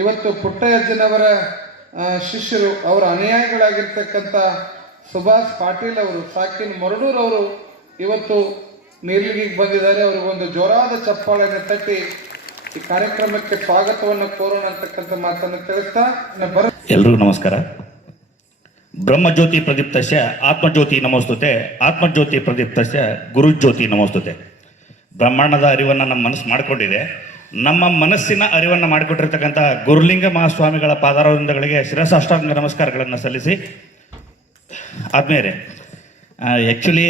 ಇವತ್ತು ಪುಟ್ಟಯ್ಯಜ್ಜನವರ ಶಿಷ್ಯರು ಅವರ ಅನುಯಾಯಿಗಳಾಗಿರ್ತಕ್ಕಂಥ ಸುಭಾಷ್ ಪಾಟೀಲ್ ಅವರು, ಸಾಕಿನ್ ಮರಡೂರ್ ಅವರು ಇವತ್ತು ನೀರ್ಲಿಗಿಗೆ ಬಂದಿದ್ದಾರೆ. ಅವ್ರಿಗೊಂದು ಜೋರಾದ ಚಪ್ಪಾಳೆಯನ್ನು ತಟ್ಟಿ ಈ ಕಾರ್ಯಕ್ರಮಕ್ಕೆ ಸ್ವಾಗತವನ್ನು ಕೋರೋಣ ಅಂತಕ್ಕಂಥ ಮಾತನ್ನು ತಿಳಿಸ್ತಾ ಎಲ್ರಿಗೂ ನಮಸ್ಕಾರ. ಬ್ರಹ್ಮಜ್ಯೋತಿ ಪ್ರದೀಪ್ತಸ್ಯ ಆತ್ಮಜ್ಯೋತಿ ನಮೋಸ್ತುತೆ, ಆತ್ಮಜ್ಯೋತಿ ಪ್ರದೀಪ್ತಸ್ಯ ಗುರುಜ್ಯೋತಿ ನಮೋಸ್ತುತೆ. ಬ್ರಹ್ಮಾಂಡದ ಅರಿವನ್ನು ನಮ್ಮ ಮನಸ್ಸು ಮಾಡಿಕೊಂಡಿದೆ. ನಮ್ಮ ಮನಸ್ಸಿನ ಅರಿವನ್ನು ಮಾಡಿಕೊಟ್ಟಿರ್ತಕ್ಕಂಥ ಗುರುಲಿಂಗ ಮಹಾಸ್ವಾಮಿಗಳ ಪಾದಾರವಿಂದಗಳಿಗೆ ಶಿರಸಾಷ್ಟಾಂಗ ನಮಸ್ಕಾರಗಳನ್ನು ಸಲ್ಲಿಸಿ, ಆದ್ಮೇಲೆ ಆ್ಯಕ್ಚುಲಿ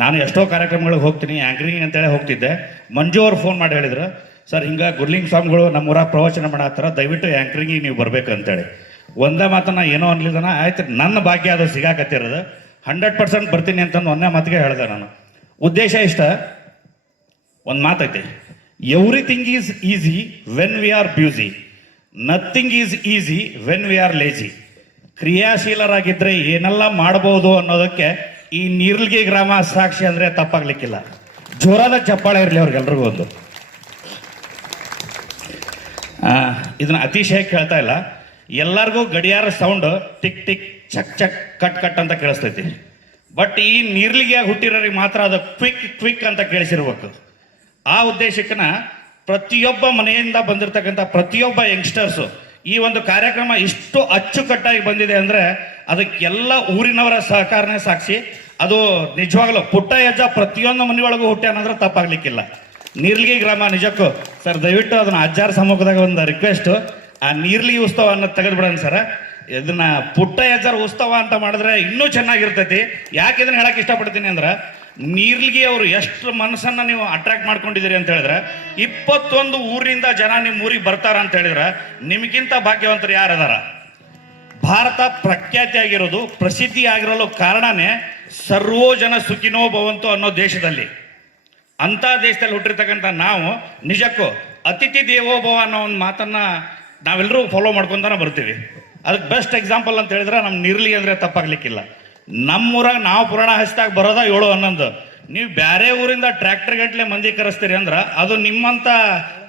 ನಾನು ಎಷ್ಟೋ ಕಾರ್ಯಕ್ರಮಗಳಿಗೆ ಹೋಗ್ತೀನಿ, ಆ್ಯಂಕರಿಂಗ್ ಅಂತೇಳಿ ಹೋಗ್ತಿದ್ದೆ. ಮಂಜು ಅವ್ರು ಫೋನ್ ಮಾಡಿ ಹೇಳಿದ್ರು, ಸರ್ ಹಿಂಗೆ ಗುರುಲಿಂಗ ಸ್ವಾಮಿಗಳು ನಮ್ಮೂರ ಪ್ರವಚನ ಮಾಡತ್ತಾರ, ದಯವಿಟ್ಟು ಆ್ಯಂಕರಿಂಗಿಗೆ ನೀವು ಬರಬೇಕು ಅಂತೇಳಿ. ಒಂದೇ ಮಾತನ್ನ ಏನೋ ಅನ್ಲಿದ್ದಾನ, ಆಯ್ತು ನನ್ನ ಭಾಗ್ಯ ಅದು ಸಿಗಾಕತ್ತಿರೋದು, 100% ಬರ್ತೀನಿ ಅಂತಂದು ಒಂದೇ ಮಾತಿಗೆ ಹೇಳಿದೆ ನಾನು. ಉದ್ದೇಶ ಇಷ್ಟ, ಒಂದು ಮಾತೈತಿ, everything is easy when we are busy, nothing is easy when we are lazy. ಕ್ರಿಯಾಶೀಲರಾಗಿದ್ದರೆ ಏನೆಲ್ಲ ಮಾಡ್ಬೋದು ಅನ್ನೋದಕ್ಕೆ ಈ ನೀರ್ಲಿಗೆ ಗ್ರಾಮ ಸಾಕ್ಷಿ ಅಂದರೆ ತಪ್ಪಾಗ್ಲಿಕ್ಕಿಲ್ಲ. ಜೋರಾದ ಚಪ್ಪಾಳೆ ಇರಲಿ ಅವ್ರಿಗೆಲ್ರಿಗೂ. ಒಂದು ಇದನ್ನ ಅತಿಶಯಕ್ಕೆ ಹೇಳ್ತಾ ಇಲ್ಲ, ಎಲ್ಲರಿಗೂ ಗಡಿಯಾರ ಸೌಂಡ್ ಟಿಕ್ ಟಿಕ್ ಚಕ್ ಚಕ್ ಕಟ್ ಕಟ್ ಅಂತ ಕೇಳಿಸ್ತೈತಿ. ಬಟ್ ಈ ನೀರ್ಲಿಗೆ ಹುಟ್ಟಿರೋರಿಗೆ ಮಾತ್ರ ಅದು ಕ್ವಿಕ್ ಕ್ವಿಕ್ ಅಂತ ಕೇಳಿಸಿರ್ಬೇಕು. ಆ ಉದ್ದೇಶಕ್ಕನ ಪ್ರತಿಯೊಬ್ಬ ಮನೆಯಿಂದ ಬಂದಿರತಕ್ಕಂಥ ಪ್ರತಿಯೊಬ್ಬ ಯಂಗ್ಸ್ಟರ್ಸು ಈ ಒಂದು ಕಾರ್ಯಕ್ರಮ ಇಷ್ಟು ಅಚ್ಚುಕಟ್ಟಾಗಿ ಬಂದಿದೆ ಅಂದರೆ ಅದಕ್ಕೆಲ್ಲ ಊರಿನವರ ಸಹಕಾರನೇ ಸಾಕ್ಷಿ. ಅದು ನಿಜವಾಗ್ಲೂ ಪುಟ್ಟಯ್ಯಜ್ಜ ಪ್ರತಿಯೊಂದು ಮನೆಯೊಳಗೂ ಹುಟ್ಟ್ಯಾನಂದ್ರೆ ತಪ್ಪಾಗ್ಲಿಕ್ಕಿಲ್ಲ. ನೀರ್ಲಿಗೆ ಗ್ರಾಮ ನಿಜಕ್ಕೂ ಸರ್, ದಯವಿಟ್ಟು ಅದನ್ನ ಅಜ್ಜಾರ ಸಮ್ಮುಖದಾಗ ಒಂದು ರಿಕ್ವೆಸ್ಟ್, ಆ ನೀರ್ಲಿ ಉತ್ಸವ ಅನ್ನೋದು ತೆಗೆದ್ಬಿಡೋಣ ಸರ್. ಇದನ್ನ ಪುಟ್ಟಯ್ಯಜ್ಜರ ಉತ್ಸವ ಅಂತ ಮಾಡಿದ್ರೆ ಇನ್ನೂ ಚೆನ್ನಾಗಿರ್ತೈತಿ. ಯಾಕೆ ಇದನ್ನ ಹೇಳಕ್ ಇಷ್ಟಪಡ್ತೀನಿ ಅಂದ್ರೆ, ನೀರ್ಲಿಗೆ ಅವರು ಎಷ್ಟು ಮನಸ್ಸನ್ನ ನೀವು ಅಟ್ರಾಕ್ಟ್ ಮಾಡ್ಕೊಂಡಿದ್ದೀರಿ ಅಂತ ಹೇಳಿದ್ರೆ, 21 ಊರಿನಿಂದ ಜನ ನಿಮ್ಮ ಊರಿಗೆ ಬರ್ತಾರ ಅಂತ ಹೇಳಿದ್ರೆ ನಿಮಗಿಂತ ಭಾಗ್ಯವಂತರು ಯಾರದಾರ? ಭಾರತ ಪ್ರಖ್ಯಾತಿ ಆಗಿರೋದು, ಪ್ರಸಿದ್ಧಿ ಆಗಿರಲು ಕಾರಣನೇ ಸರ್ವೋ ಜನ ಸುಖಿನೋ ಭವಂತು ಅನ್ನೋ ದೇಶದಲ್ಲಿ. ಅಂತ ದೇಶದಲ್ಲಿ ಹುಟ್ಟಿರ್ತಕ್ಕಂಥ ನಾವು ನಿಜಕ್ಕೂ ಅತಿಥಿ ದೇವೋಭವ ಅನ್ನೋ ಒಂದು ಮಾತನ್ನ ನಾವೆಲ್ಲರೂ ಫಾಲೋ ಮಾಡ್ಕೊಂತಾನೆ ಬರ್ತೀವಿ. ಅದಕ್ಕೆ ಬೆಸ್ಟ್ ಎಕ್ಸಾಂಪಲ್ ಅಂತ ಹೇಳಿದ್ರೆ ನಮ್ಮ ನೀರ್ಲಿ ಅಂದರೆ ತಪ್ಪಾಗ್ಲಿಕ್ಕಿಲ್ಲ. ನಮ್ಮೂರಾಗ ನಾವು ಪುರಾಣ ಹಚ್ಚಿದಾಗ ಬರೋದ 7-11. ನೀವು ಬೇರೆ ಊರಿಂದ ಟ್ರ್ಯಾಕ್ಟರ್ ಗಟ್ಟಲೆ ಮಂದಿ ಕರೆಸ್ತೀರಿ ಅಂದ್ರೆ ಅದು ನಿಮ್ಮಂಥ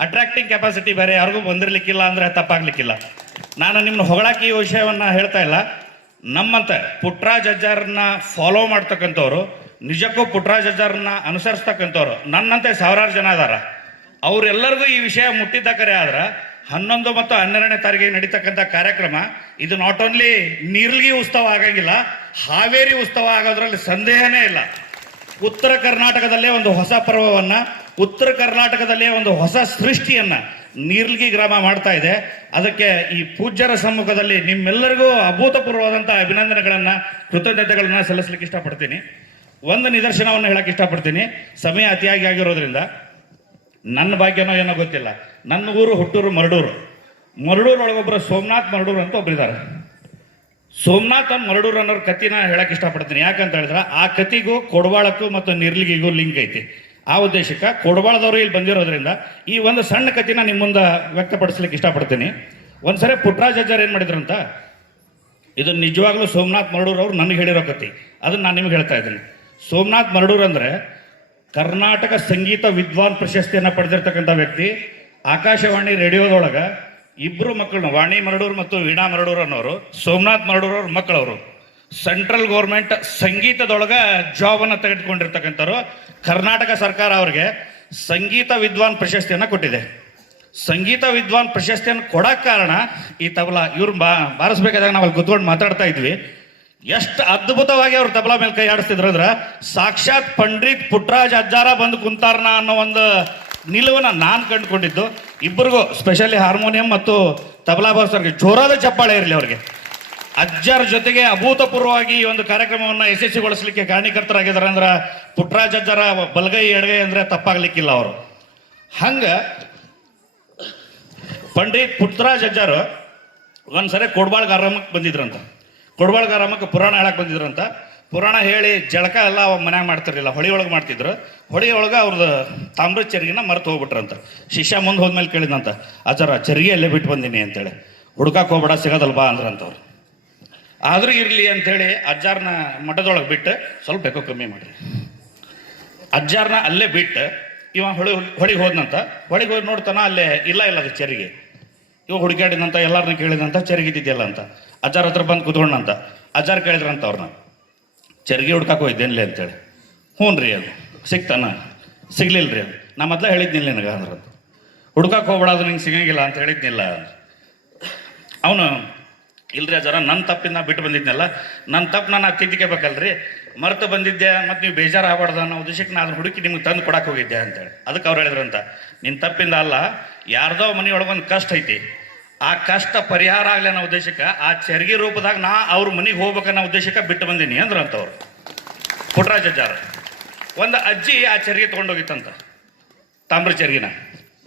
ಅಟ್ರಾಕ್ಟಿಂಗ್ ಕೆಪಾಸಿಟಿ ಬೇರೆ ಯಾರಿಗೂ ಬಂದಿರಲಿಕ್ಕಿಲ್ಲ ಅಂದರೆ ತಪ್ಪಾಗ್ಲಿಕ್ಕಿಲ್ಲ. ನಾನು ನಿಮ್ಮನ್ನ ಹೊಗಳಾಕಿ ಈ ವಿಷಯವನ್ನು ಹೇಳ್ತಾ ಇಲ್ಲ. ನಮ್ಮಂತ ಪುಟ್ಟರಾಜ್ ಅಜ್ಜಾರನ್ನ ಫಾಲೋ ಮಾಡ್ತಕ್ಕಂಥವ್ರು, ನಿಜಕ್ಕೂ ಪುಟ್ಟರಾಜ್ ಅಜ್ಜಾರನ್ನ ಅನುಸರಿಸ್ತಕ್ಕಂಥವ್ರು ನನ್ನಂತೆ ಸಾವಿರಾರು ಜನ ಅದಾರ. ಅವರೆಲ್ಲರಿಗೂ ಈ ವಿಷಯ ಮುಟ್ಟಿದ್ದ ಕರೆ ಆದ್ರೆ 11 ಮತ್ತು 12ನೇ ತಾರೀಕಿಗೆ ನಡೀತಕ್ಕಂಥ ಕಾರ್ಯಕ್ರಮ ಇದು ನಾಟ್ ಓನ್ಲಿ ನೀರ್ಲಿಗೆ ಉತ್ಸವ ಆಗಂಗಿಲ್ಲ, ಹಾವೇರಿ ಉತ್ಸವ ಆಗೋದ್ರಲ್ಲಿ ಸಂದೇಹನೇ ಇಲ್ಲ. ಉತ್ತರ ಕರ್ನಾಟಕದಲ್ಲೇ ಒಂದು ಹೊಸ ಪರ್ವವನ್ನ, ಉತ್ತರ ಕರ್ನಾಟಕದಲ್ಲೇ ಒಂದು ಹೊಸ ಸೃಷ್ಟಿಯನ್ನ ನೀರ್ಲಿಗೆ ಗ್ರಾಮ ಮಾಡ್ತಾ ಇದೆ. ಅದಕ್ಕೆ ಈ ಪೂಜ್ಯರ ಸಮ್ಮುಖದಲ್ಲಿ ನಿಮ್ಮೆಲ್ಲರಿಗೂ ಅಭೂತಪೂರ್ವವಾದಂಥ ಅಭಿನಂದನೆಗಳನ್ನ, ಕೃತಜ್ಞತೆಗಳನ್ನ ಸಲ್ಲಿಸ್ಲಿಕ್ಕೆ ಇಷ್ಟಪಡ್ತೀನಿ. ಒಂದು ನಿದರ್ಶನವನ್ನು ಹೇಳಕ್ಕೆ ಇಷ್ಟಪಡ್ತೀನಿ. ಸಮಯ ಅತಿಯಾಗಿ ಆಗಿರೋದ್ರಿಂದ ನನ್ನ ಭಾಗ್ಯನೋ ಏನೋ ಗೊತ್ತಿಲ್ಲ. ನನ್ನ ಊರು ಹುಟ್ಟೂರು ಮರಡೂರು. ಮರಡೂರೊಳಗೊಬ್ಬರು ಸೋಮನಾಥ್ ಮರಡೂರು ಅಂತ ಒಬ್ಬರಿದ್ದಾರೆ. ಸೋಮನಾಥ್ ಮರಡೂರು ಅನ್ನೋರ ಕತಿನ ಹೇಳಕ್ಕೆ ಇಷ್ಟಪಡ್ತೀನಿ. ಯಾಕಂತ ಹೇಳಿದ್ರೆ ಆ ಕತಿಗೂ ಕೊಡವಾಳಕ್ಕೂ ಮತ್ತು ನೀರ್ಲಿಗಿಗೂ ಲಿಂಕ್ ಐತಿ. ಆ ಉದ್ದೇಶಕ್ಕೆ ಕೊಡವಾಳದವರು ಇಲ್ಲಿ ಬಂದಿರೋದ್ರಿಂದ ಈ ಒಂದು ಸಣ್ಣ ಕತಿನ ನಿಮ್ಮ ಮುಂದೆ ವ್ಯಕ್ತಪಡಿಸ್ಲಿಕ್ಕೆ ಇಷ್ಟಪಡ್ತೀನಿ. ಒಂದ್ಸರಿ ಪುಟ್ಟರಾಜ್ ಅಜ್ಜಾರ್ ಏನು ಮಾಡಿದ್ರಂತ, ಇದು ನಿಜವಾಗ್ಲೂ ಸೋಮನಾಥ್ ಮರಡೂರು ಅವ್ರು ನನಗೆ ಹೇಳಿರೋ ಕತಿ, ಅದನ್ನು ನಾನು ನಿಮ್ಗೆ ಹೇಳ್ತಾ ಇದ್ದೀನಿ. ಸೋಮನಾಥ್ ಮರಡೂರು ಅಂದರೆ ಕರ್ನಾಟಕ ಸಂಗೀತ ವಿದ್ವಾನ್ ಪ್ರಶಸ್ತಿಯನ್ನು ಪಡೆದಿರ್ತಕ್ಕಂಥ ವ್ಯಕ್ತಿ. ಆಕಾಶವಾಣಿ ರೇಡಿಯೋದೊಳಗೆ 2 ಮಕ್ಕಳನ್ನ, ವಾಣಿ ಮರಡೂರು ಮತ್ತು ವೀಣಾ ಮರಡೂರು ಅನ್ನೋರು, ಸೋಮನಾಥ್ ಮರಡೂರು ಅವ್ರ ಮಕ್ಕಳವರು ಸೆಂಟ್ರಲ್ ಗೌರ್ಮೆಂಟ್ ಸಂಗೀತದೊಳಗೆ ಜಾಬನ್ನು ತೆಗೆದುಕೊಂಡಿರ್ತಕ್ಕಂಥವ್ರು. ಕರ್ನಾಟಕ ಸರ್ಕಾರ ಅವ್ರಿಗೆ ಸಂಗೀತ ವಿದ್ವಾನ್ ಪ್ರಶಸ್ತಿಯನ್ನು ಕೊಟ್ಟಿದೆ. ಸಂಗೀತ ವಿದ್ವಾನ್ ಪ್ರಶಸ್ತಿಯನ್ನು ಕೊಡೋಕ್ಕೆ ಕಾರಣ ಈ ತಬಲಾ. ಇವ್ರು ಬಾರಿಸ್ಬೇಕಾದಾಗ ನಾವು ಅಲ್ಲಿ ಕೂತ್ಕೊಂಡು ಮಾತಾಡ್ತಾ ಇದ್ವಿ, ಎಷ್ಟು ಅದ್ಭುತವಾಗಿ ಅವ್ರು ತಬಲಾ ಮೇಲೆ ಕೈ ಆಡಿಸ್ತಿದ್ರು ಅಂದ್ರೆ ಸಾಕ್ಷಾತ್ ಪಂಡಿತ್ ಪುಟ್ಟರಾಜ್ ಅಜ್ಜಾರ ಬಂದು ಕುಂತಾರನ ಅನ್ನೋ ಒಂದು ನಿಲುವನ್ನು ನಾನು ಕಂಡುಕೊಂಡಿದ್ದು. ಇಬ್ಬರಿಗೂ ಸ್ಪೆಷಲಿ ಹಾರ್ಮೋನಿಯಂ ಮತ್ತು ತಬಲಾ ಬಾರಿಸೋರಿಗೆ ಜೋರಾದ ಚಪ್ಪಾಳೆ ಇರಲಿ ಅವ್ರಿಗೆ. ಅಜ್ಜಾರ ಜೊತೆಗೆ ಅಭೂತಪೂರ್ವವಾಗಿ ಈ ಒಂದು ಕಾರ್ಯಕ್ರಮವನ್ನು ಯಶಸ್ವಿಗೊಳಿಸಲಿಕ್ಕೆ ಕಾರಣೀಕರ್ತರಾಗಿದ್ದಾರೆ ಅಂದ್ರೆ ಪುಟ್ಟರಾಜ್ ಅಜ್ಜಾರ ಬಲಗೈ ಎಡಗೈ ಅಂದರೆ ತಪ್ಪಾಗ್ಲಿಕ್ಕಿಲ್ಲ ಅವರು. ಹಂಗೆ ಪಂಡಿತ್ ಪುಟ್ಟರಾಜ್ ಅಜ್ಜಾರು ಒಂದ್ಸರಿ ಕೊಡಬಾಳ್ಗ ಆರಾಮಕ್ಕೆ ಬಂದಿದ್ರಂತ. ಕೊಡಬಾಳ್ಗ ಆರಾಮಕ್ಕೆ ಪುರಾಣ ಹೇಳಕ್ಕೆ ಬಂದಿದ್ರಂತ. ಪುರಾಣ ಹೇಳಿ ಜಳಕ ಎಲ್ಲ ಮನ್ಯಾಗ ಮಾಡ್ತಿರ್ಲಿಲ್ಲ, ಹೊಳಿ ಒಳಗೆ ಮಾಡ್ತಿದ್ರು. ಹೊಳಿ ಒಳಗೆ ಅವ್ರದ್ದು ತಾಮ್ರದ ಚರಿಗೆನ ಮರೆತು ಹೋಗ್ಬಿಟ್ರಂತ. ಶಿಷ್ಯ ಮುಂದೆ ಹೋದ್ಮೇಲೆ ಕೇಳಿದಂತ, ಅಜ್ಜಾರ ಚರಿಗೆ ಅಲ್ಲೇ ಬಿಟ್ಟು ಬಂದೀನಿ ಅಂತೇಳಿ. ಹುಡ್ಕಾಕ್ ಹೋಗ್ಬೇಡ, ಸಿಗೋದಲ್ಬಾ ಅಂದ್ರಂತವ್ರು. ಆದರೂ ಇರಲಿ ಅಂಥೇಳಿ ಅಜ್ಜಾರನ್ನ ಮಠದೊಳಗೆ ಬಿಟ್ಟು, ಸ್ವಲ್ಪ ಬೇಕೋ ಕಮ್ಮಿ ಮಾಡಿರಿ, ಅಜ್ಜಾರನ್ನ ಅಲ್ಲೇ ಬಿಟ್ಟು ಇವ ಹೊಳಿಗೆ ಹೋದ್ನಂತ. ಹೊಳಿಗೆ ಹೋಗಿ ನೋಡ್ತಾನ, ಅಲ್ಲೇ ಇಲ್ಲ ಅದು ಚರಿಗೆ. ಇವ ಹುಡುಕಾಡಿದಂತ ಎಲ್ಲರನ್ನ ಕೇಳಿದಂತ ಚರಿಗಿದ್ದಿದ್ಯಲ್ಲ ಅಂತ ಅಜ್ಜಾರ ಹತ್ರ ಬಂದು ಕುತ್ಕೊಂಡಂತ ಅಜ್ಜಾರ್ ಕೇಳಿದ್ರಂತ ಅವ್ರನ್ನ ಚರಿಗೆ ಹುಡ್ಕಾಕ್ ಹೋಯ್ತೇನ್ಲಿ ಅಂತೇಳಿ. ಹ್ಞೂ ರೀ ಅದು ಸಿಕ್ತಾನ ಸಿಗ್ಲಿಲ್ಲ ರೀ ಅದು ನಾ ಮೊದಲೇ ಹೇಳಿದ್ನಿಲ್ಲ ನಿನಗೆ ಅಂದ್ರಂತ. ಹುಡ್ಕಾಕ್ ಹೋಗ್ಬೇಡ ಅದು ನಿಂಗೆ ಸಿಗಂಗಿಲ್ಲ ಅಂತ ಹೇಳಿದ್ನಿಲ್ಲ. ಅವನು ಇಲ್ರಿ ಅಜ್ಜಾರ ನನ್ನ ತಪ್ಪಿಂದ ಬಿಟ್ಟು ಬಂದಿದ್ನಲ್ಲ, ನನ್ನ ತಪ್ಪು ನಾನು ತಿದ್ದಿಕೇಬೇಕಲ್ರಿ, ಮರೆತು ಬಂದಿದ್ದೆ ಮತ್ತು ನೀವು ಬೇಜಾರು ಆಗ್ಬಾರ್ದು ಅನ್ನೋ ಉದ್ದೇಶಕ್ಕೆ ನಾನು ಅದನ್ನ ಹುಡುಕಿ ನಿಮ್ಗೆ ತಂದು ಕೊಡಕ್ಕೆ ಹೋಗಿದ್ದೆ ಅಂತೇಳಿ. ಅದಕ್ಕೆ ಅವ್ರು ಹೇಳಿದ್ರಂತ, ನಿನ್ನ ತಪ್ಪಿಂದ ಅಲ್ಲ, ಯಾರ್ದೋ ಮನೆಯೊಳಗೆ ಒಂದು ಕಷ್ಟ ಐತಿ, ಆ ಕಷ್ಟ ಪರಿಹಾರ ಆಗಲಿ ಅನ್ನೋ ಉದ್ದೇಶಕ್ಕೆ ಆ ಚರ್ಗಿ ರೂಪದಾಗ ನಾ ಅವ್ರ ಮನೆಗೆ ಹೋಗ್ಬೇಕನ್ನೋ ಉದ್ದೇಶಕ್ಕೆ ಬಿಟ್ಟು ಬಂದೀನಿ ಅಂದ್ರಂತವ್ರು ಪುಟ್ಟರಾಜ ಅಜ್ಜಾರ. ಒಂದು ಅಜ್ಜಿ ಆ ಚರ್ಗಿ ತೊಗೊಂಡೋಗಿತ್ತಂತ, ತಾಮ್ರ ಚರ್ಗಿನ.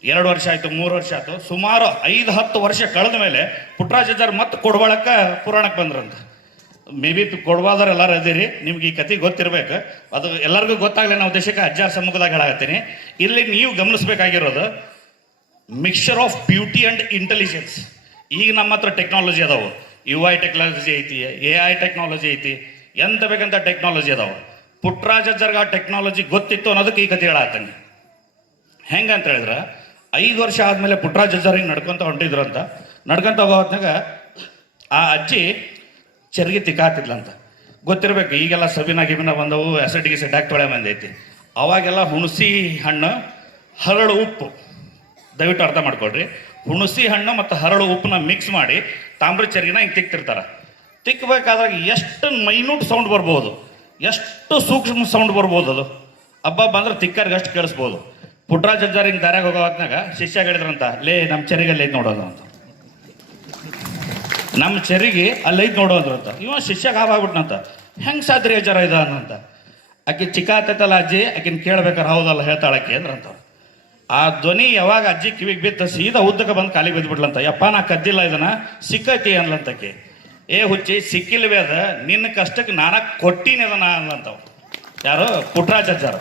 2 ವರ್ಷ ಆಯಿತು, 3 ವರ್ಷ ಆಯಿತು, ಸುಮಾರು 5-10 ವರ್ಷ ಕಳೆದ ಮೇಲೆ ಪುಟ್ಟರಾಜ ಅಜ್ಜಾರ್ ಮತ್ತೆ ಕೊಡಬಾಳಕ್ಕೆ ಪುರಾಣಕ್ಕೆ ಬಂದ್ರಂತ. ಮೇ ಬಿ ಕೊಡಬಾದವ್ರು ಎಲ್ಲರೂ ಅದಿರಿ, ನಿಮ್ಗೆ ಈ ಕತೆ ಗೊತ್ತಿರ್ಬೇಕು, ಅದು ಎಲ್ಲರಿಗೂ ಗೊತ್ತಾಗಲಿ ಅನ್ನೋ ಉದ್ದೇಶಕ್ಕೆ ಅಜ್ಜಾರ್ ಸಮ್ಮುಖದಾಗ ಹೇಳಾಕತ್ತೀನಿ. ಇಲ್ಲಿ ನೀವು ಗಮನಿಸ್ಬೇಕಾಗಿರೋದು mixture of beauty and intelligence. ಈಗ ನಮ್ಮ ಹತ್ರ ಟೆಕ್ನಾಲಜಿ ಅದಾವು, UI ಟೆಕ್ನಾಲಜಿ ಐತಿ, AI ಟೆಕ್ನಾಲಜಿ ಐತಿ, ಎಂತ ಬೇಕಂತ ಟೆಕ್ನಾಲಜಿ ಅದಾವು. ಪುಟ್ಟರಾಜ ಅಜ್ಜಾರ್ಗೆ ಆ ಟೆಕ್ನಾಲಜಿ ಗೊತ್ತಿತ್ತು ಅನ್ನೋದಕ್ಕೆ ಈ ಕತೆ ಹೇಳಾತೀನಿ. ಹೆಂಗಂತ ಹೇಳಿದ್ರೆ 5 ವರ್ಷ ಆದಮೇಲೆ ಪುಟ್ಟರಾಜ ಅಜ್ಜಾರ್ ಹಿಂಗೆ ನಡ್ಕೊಂತ ಹೊಂಟಿದ್ರಂತ. ನಡ್ಕೊಂತ ಹೋಗೋ ಹೊತ್ನಾಗ ಆ ಅಜ್ಜಿ ಚರ್ಗಿ ತಿಕ್ಕಾತಿದ್ಲಂತ. ಗೊತ್ತಿರ್ಬೇಕು, ಈಗೆಲ್ಲ ಸಬಿನ ಗಿಬಿನ ಬಂದವು, ಆ್ಯಸಿಡ್ ಗಿಸಿಡ್ ಹಾಕಿ ತೊಳೆ ಬಂದೈತಿ. ಅವಾಗೆಲ್ಲ ಹುಣಸಿ ಹಣ್ಣು, ಹರಳು ಉಪ್ಪು, ದಯವಿಟ್ಟು ಅರ್ಥ ಮಾಡ್ಕೊಳ್ರಿ, ಹುಣಸಿ ಹಣ್ಣು ಮತ್ತು ಹರಳು ಉಪ್ಪನ್ನ ಮಿಕ್ಸ್ ಮಾಡಿ ತಾಮ್ರ ಚರ್ಗಿನ ಹಿಂಗೆ ತಿಕ್ತಿರ್ತಾರೆ. ತಿಕ್ಕಬೇಕಾದಾಗ ಎಷ್ಟು ಮೈನ್ಯೂಟ್ ಸೌಂಡ್ ಬರ್ಬೋದು, ಎಷ್ಟು ಸೂಕ್ಷ್ಮ ಸೌಂಡ್ ಬರ್ಬೋದು, ಅದು ಹಬ್ಬ ಬಂದ್ರೆ ತಿಕ್ಕರ್ಗೆ ಅಷ್ಟು ಕೇಳಿಸ್ಬೋದು. ಪುಟ್ಟರಾಜ ಅಜ್ಜಾರ್ ಹಿಂಗೆ ದಾರ್ಯಾಗ ಹೋಗೋ ಹೊತ್ನಾಗ ಶಿಷ್ಯ ಹೇಳಿದ್ರಂತ, ಲೇ ನಮ್ಮ ಚರಿಗೆ ಐತೆ ನೋಡೋದು ಅಂತ, ನಮ್ಮ ಚರಿಗೆ ಅಲ್ಲೈತೆ ನೋಡೋದ್ರು ಅಂತ. ಇವ ಶಿಷ್ಯ ಗಾಬಾಗ್ಬಿಟ್ನಂತ, ಹೆಂಗೆ ಸಾಧ್ರಿ ಅಜ್ಜಾರ ಇದ ಅಂತ. ಆಕೆ ಚಿಕ್ಕ ಆತೈತಲ್ಲ ಅಜ್ಜಿ, ಆಕಿನ ಕೇಳ್ಬೇಕಾರೆ ಹೌದಲ್ಲ ಹೇಳ್ತಾಳಕ್ಕೆ ಅಂದ್ರಂತ. ಆ ಧ್ವನಿ ಯಾವಾಗ ಅಜ್ಜಿ ಕಿವಿಗೆ ಬಿತ್ತ ಸೀದಾ ಉದ್ದಕ್ಕೆ ಬಂದು ಕಾಲಿಗೆ ಬಿದ್ದುಬಿಡ್ಲಂತ. ಯಪ್ಪ ನಾ ಕದ್ದಿಲ್ಲ ಇದನ್ನ, ಸಿಕ್ಕೈತಿ ಅನ್ಲಂತಕ್ಕೆ. ಏ ಹುಚ್ಚಿ ಸಿಕ್ಕಿಲ್ವೇ ಅದ, ನಿನ್ನ ಕಷ್ಟಕ್ಕೆ ನಾನಾ ಕೊಟ್ಟಿನಿ ಅದನ್ನ ಅನ್ಲಂತವ್ ಯಾರು ಪುಟ್ಟರಾಜ ಅಜ್ಜಾರ.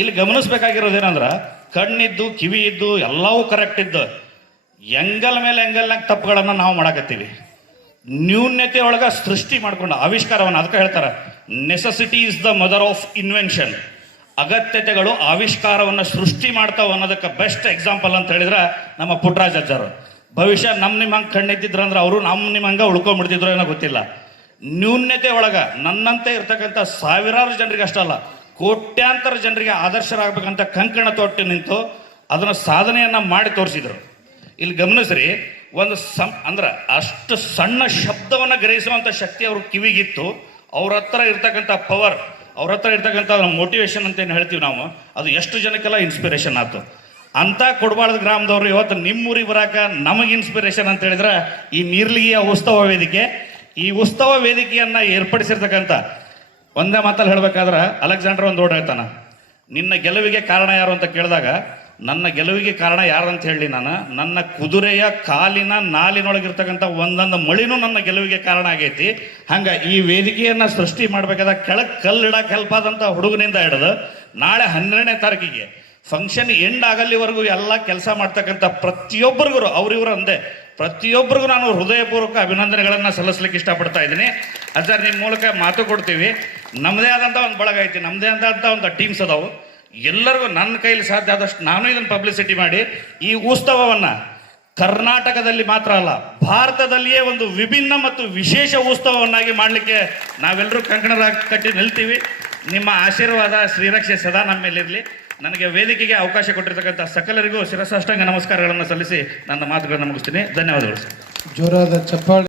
ಇಲ್ಲಿ ಗಮನಿಸ್ಬೇಕಾಗಿರೋದೇನಂದ್ರೆ ಕಣ್ಣಿದ್ದು ಕಿವಿ ಇದ್ದು ಎಲ್ಲವೂ ಕರೆಕ್ಟ್ ಇದ್ದು ಎಂಗಲ್ ಮೇಲೆ ಎಂಗಲ್ನಾಗ ತಪ್ಪುಗಳನ್ನು ನಾವು ಮಾಡಕತ್ತೀವಿ. ನ್ಯೂನ್ಯತೆ ಒಳಗೆ ಸೃಷ್ಟಿ ಮಾಡ್ಕೊಂಡು ಆವಿಷ್ಕಾರವನ್ನು, ಅದಕ್ಕೆ ಹೇಳ್ತಾರೆ necessity is the mother of invention. ಅಗತ್ಯತೆಗಳು ಆವಿಷ್ಕಾರವನ್ನು ಸೃಷ್ಟಿ ಮಾಡ್ತಾವ ಅನ್ನೋದಕ್ಕೆ ಬೆಸ್ಟ್ ಎಕ್ಸಾಂಪಲ್ ಅಂತ ಹೇಳಿದ್ರೆ ನಮ್ಮ ಪುಟ್ಟರಾಜ ಅಜ್ಜಾರು. ಭವಿಷ್ಯ ನಿಮ್ಮ ಹಂಗೆ ಕಣ್ಣಿದ್ದಿದ್ರಂದ್ರೆ ಅವರು ನಿಮ್ಮ ಹಂಗೆ ಉಳ್ಕೊಂಡ್ಬಿಡ್ತಿದ್ರು ಏನೋ ಗೊತ್ತಿಲ್ಲ. ನ್ಯೂನ್ಯತೆ ಒಳಗೆ ನನ್ನಂತೆ ಇರ್ತಕ್ಕಂಥ ಸಾವಿರಾರು ಜನರಿಗೆ ಅಷ್ಟಲ್ಲ, ಕೋಟ್ಯಾಂತರ ಜನರಿಗೆ ಆದರ್ಶರಾಗಬೇಕಂತ ಕಂಕಣ ತೊಟ್ಟು ನಿಂತು ಅದನ್ನು ಸಾಧನೆಯನ್ನು ಮಾಡಿ ತೋರಿಸಿದರು. ಇಲ್ಲಿ ಗಮನಿಸ್ರಿ, ಒಂದು ಅಂದ್ರೆ ಅಷ್ಟು ಸಣ್ಣ ಶಬ್ದವನ್ನು ಗ್ರಹಿಸುವಂಥ ಶಕ್ತಿ ಅವ್ರ ಕಿವಿಗಿತ್ತು. ಅವ್ರ ಹತ್ರ ಇರ್ತಕ್ಕಂಥ ಪವರ್, ಅವ್ರ ಹತ್ರ ಇರ್ತಕ್ಕಂಥ ಮೋಟಿವೇಶನ್ ಅಂತ ಏನು ಹೇಳ್ತೀವಿ ನಾವು, ಅದು ಎಷ್ಟು ಜನಕ್ಕೆಲ್ಲ ಇನ್ಸ್ಪಿರೇಷನ್ ಆಯ್ತು. ಅಂಥ ಕೊಡಬಾರ್ದು ಗ್ರಾಮದವ್ರು ಇವತ್ತು ನಿಮ್ಮೂರಿಗೆ ಬರಾಕ ನಮಗೆ ಇನ್ಸ್ಪಿರೇಷನ್ ಅಂತ ಹೇಳಿದ್ರೆ ಈ ನೀರ್ಲಿಗಿಯ ಉತ್ಸವ ವೇದಿಕೆ. ಈ ಉತ್ಸವ ವೇದಿಕೆಯನ್ನು ಏರ್ಪಡಿಸಿರ್ತಕ್ಕಂಥ, ಒಂದೇ ಮಾತಲ್ಲಿ ಹೇಳ್ಬೇಕಾದ್ರೆ ಅಲೆಕ್ಸಾಂಡರ್ ಒಂದು ಓಡ್ ಹೇಳ್ತಾನ, ನಿನ್ನ ಗೆಲುವಿಗೆ ಕಾರಣ ಯಾರು ಅಂತ ಕೇಳಿದಾಗ, ನನ್ನ ಗೆಲುವಿಗೆ ಕಾರಣ ಯಾರು ಅಂತ ಹೇಳಿ ನಾನು, ನನ್ನ ಕುದುರೆಯ ಕಾಲಿನ ನಾಲಿನೊಳಗಿರ್ತಕ್ಕಂಥ ಒಂದೊಂದು ಮಳಿನೂ ನನ್ನ ಗೆಲುವಿಗೆ ಕಾರಣ ಆಗೈತಿ. ಹಂಗೆ ಈ ವೇದಿಕೆಯನ್ನು ಸೃಷ್ಟಿ ಮಾಡಬೇಕಾದಾಗ ಕೆಳಗೆ ಕಲ್ಲಿಡಕ್ಕೆ ಹೆಲ್ಪ್ ಆದಂಥ ಹುಡುಗನಿಂದ ಹಿಡಿದು ನಾಳೆ 12ನೇ ತಾರೀಕಿಗೆ ಫಂಕ್ಷನ್ ಎಂಡ್ ಆಗಲ್ಲಿವರೆಗೂ ಎಲ್ಲ ಕೆಲಸ ಮಾಡ್ತಕ್ಕಂಥ ಪ್ರತಿಯೊಬ್ಬರಿಗೂ, ಅವ್ರಿವ್ರು ಅಂದೆ ಪ್ರತಿಯೊಬ್ಬರಿಗೂ ನಾನು ಹೃದಯಪೂರ್ವಕ ಅಭಿನಂದನೆಗಳನ್ನು ಸಲ್ಲಿಸ್ಲಿಕ್ಕೆ ಇಷ್ಟಪಡ್ತಾ ಇದ್ದೀನಿ. ಅಜ್ಜಾರ್ ನಿಮ್ಮ ಮೂಲಕ ಮಾತು ಕೊಡ್ತೀವಿ, ನಮ್ಮದೇ ಆದಂಥ ಒಂದು ಬಳಗ ಐತಿ, ನಮ್ಮದೇ ಆದಂಥ ಒಂದು ಟೀಮ್ಸ್ ಅದಾವು. ಎಲ್ಲರಿಗೂ ನನ್ನ ಕೈಲಿ ಸಾಧ್ಯ ಆದಷ್ಟು ನಾನು ಇದನ್ನು ಪಬ್ಲಿಸಿಟಿ ಮಾಡಿ ಈ ಉತ್ಸವವನ್ನು ಕರ್ನಾಟಕದಲ್ಲಿ ಮಾತ್ರ ಅಲ್ಲ, ಭಾರತದಲ್ಲಿಯೇ ಒಂದು ವಿಭಿನ್ನ ಮತ್ತು ವಿಶೇಷ ಉತ್ಸವವನ್ನಾಗಿ ಮಾಡಲಿಕ್ಕೆ ನಾವೆಲ್ಲರೂ ಕಂಕಣರಾಗಿ ಕಟ್ಟಿ ನಿಲ್ತೀವಿ. ನಿಮ್ಮ ಆಶೀರ್ವಾದ ಶ್ರೀರಕ್ಷೆ ಸದಾ ನಮ್ಮ ಮೇಲಿರಲಿ. ನನಗೆ ವೇದಿಕೆಗೆ ಅವಕಾಶ ಕೊಟ್ಟಿರ್ತಕ್ಕಂಥ ಸಕಲರಿಗೂ ಶಿರಸಾಷ್ಟಾಂಗ ನಮಸ್ಕಾರಗಳನ್ನು ಸಲ್ಲಿಸಿ ನನ್ನ ಮಾತುಗಳನ್ನು ಮುಗಿಸ್ತೀನಿ. ಧನ್ಯವಾದಗಳು ಸರ್. ಜೋರಾದ ಚಪ್ಪಾಳೆ.